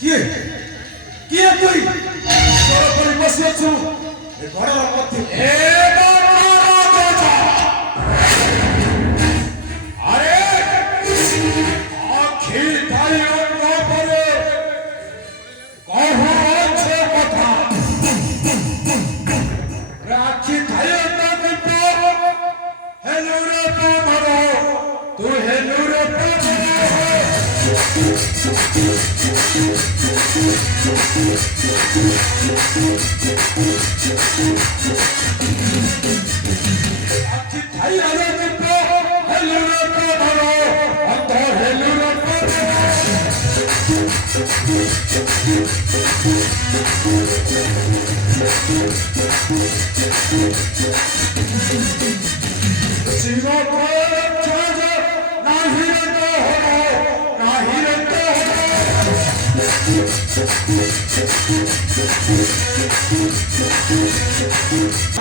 କିଏ କିଏ ତୁଇ ତୋର ପରି ବସି ଅଛୁ ଏ ଘରର ମଧ୍ୟ ଆରେ ଆଖି ଥାଇ ଅଙ୍କ ପରେ କହୁ ଅଛେ କଥା ଆଖି ଥାଇ ଅଙ୍କ ହେଲୁ ରେ ତମର ତୁ ହେଲୁ ରେ আখি ঠাই আরে চিত্র হেলু রে প্রভর অন্ত হেলু রে চির নাহি রে নাহি রে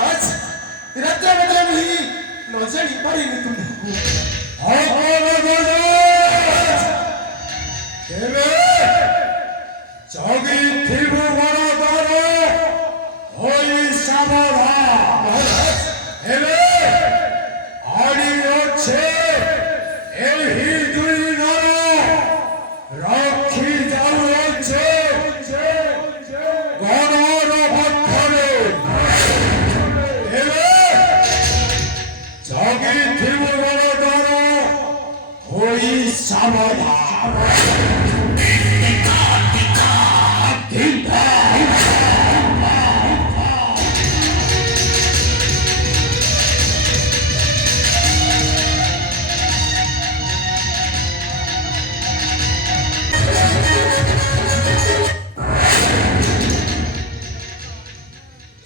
आज राजा बदला नहीं नजर पड़ी नहीं तुमको जगी त्रिभुवन द्वार होई सावधान आड़ी अच्छे एही दुई नर रखी जाउछे गणर पक्षरे जगी त्रिभुवन द्वार होई सावधान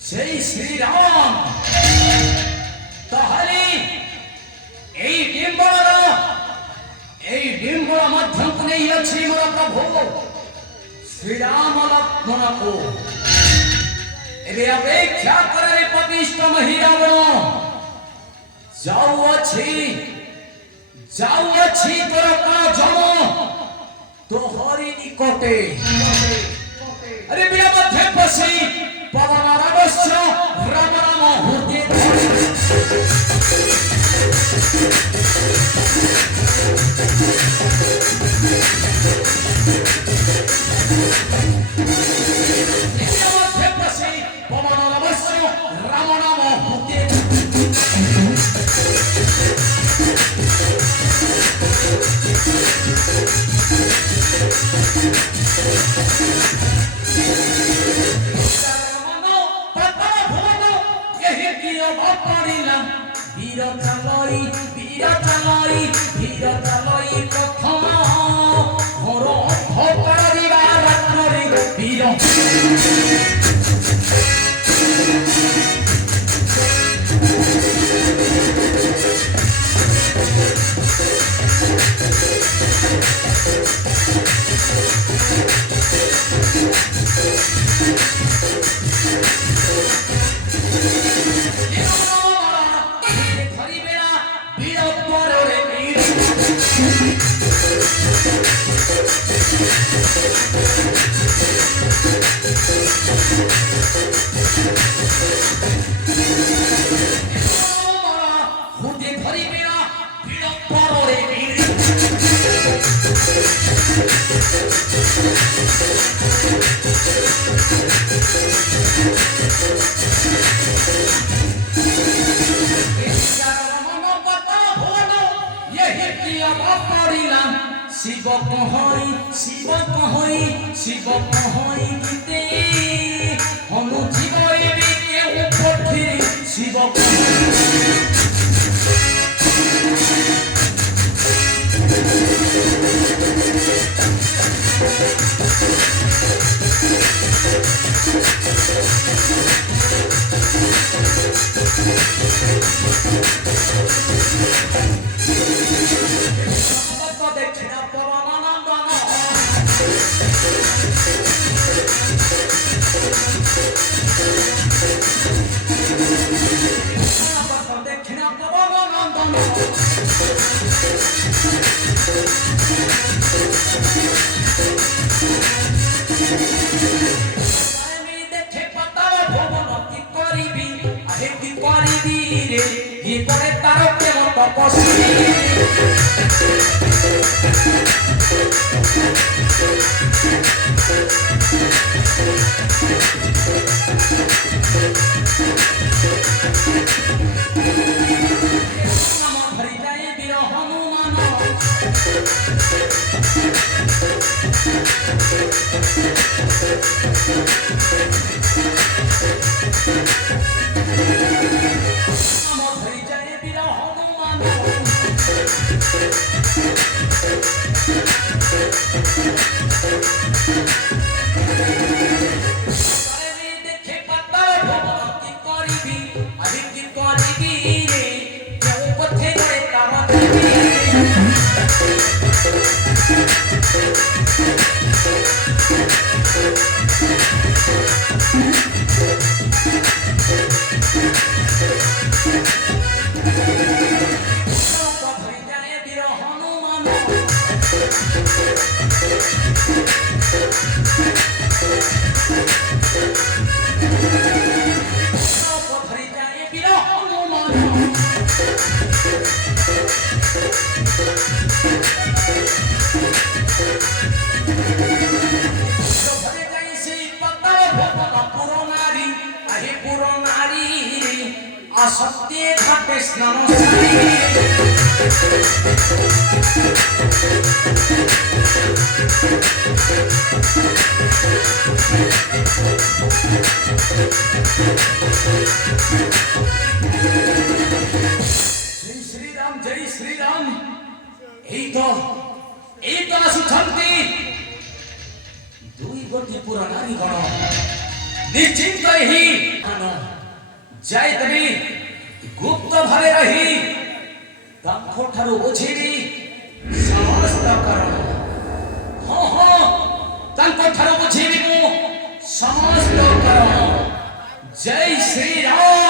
जय श्री राम ताहले এই ডিম্বল মধ্যমକୁ ନେଇ ଅଛି ମୋର ପ୍ରଭୁ ଶ୍ରୀରାମ ଲକ୍ଷ୍ମଣକୁ ଏବେ ଅପେକ୍ଷା କରରେ ପତିଷ୍ଠ ମହି ରାବଣ ଯାଉଅଛି ତୋର କାଜମ ତୋହରି ନିକଟେ अरे बिना मध्य पसी पवन रवस्य राम नाम होते बिना मध्य पसी पवन रवस्य राम नाम होते वीर चलाई प्रथम मोर भोकरिबा रात्रि वीर शिव कहई गीते हनु जीवई बिके उपथिरी शिव दक्षिणा परमानंदन दक्षिणा परमानंदन আমি দেখে পাতাল ভুবন কি করিবি আহে কি করিবি রে কি করে তার প্রেম তপস্বী ধরি যায় বীর হনুমান ধরি যায় বীর হনুমান দেখে পাতাল ভুবন কি করিবি আমি কি করিবি রে কেউ পথে করে কামত ধরি যায় বীর হনুমান ধরি যায় বীর হনুমান ধরে যাই সেই পাতাল ভুবন পুরো নারী আহে পুরো নারী আসক্তি ঘাটে স্নান জয় শ্রীরাম এই তো আসুଛନ୍ତି দুই ଗୋଟି ପୁରା ନାରୀ ଗଣ ନିଶ୍ଚିନ୍ତ ହିଁ ଯାଇଦେବି ଗୁପ୍ତ ଭାବେ ରହି ତାଙ୍କ ଠାରୁ ବୁଝିବି ସମସ୍ତ କାରଣ ହଁ ତାଙ୍କ ଠାରୁ ବୁଝିବି ମୁଁ ସମସ୍ତ କାରଣ ଜୟ ଶ୍ରୀରାମ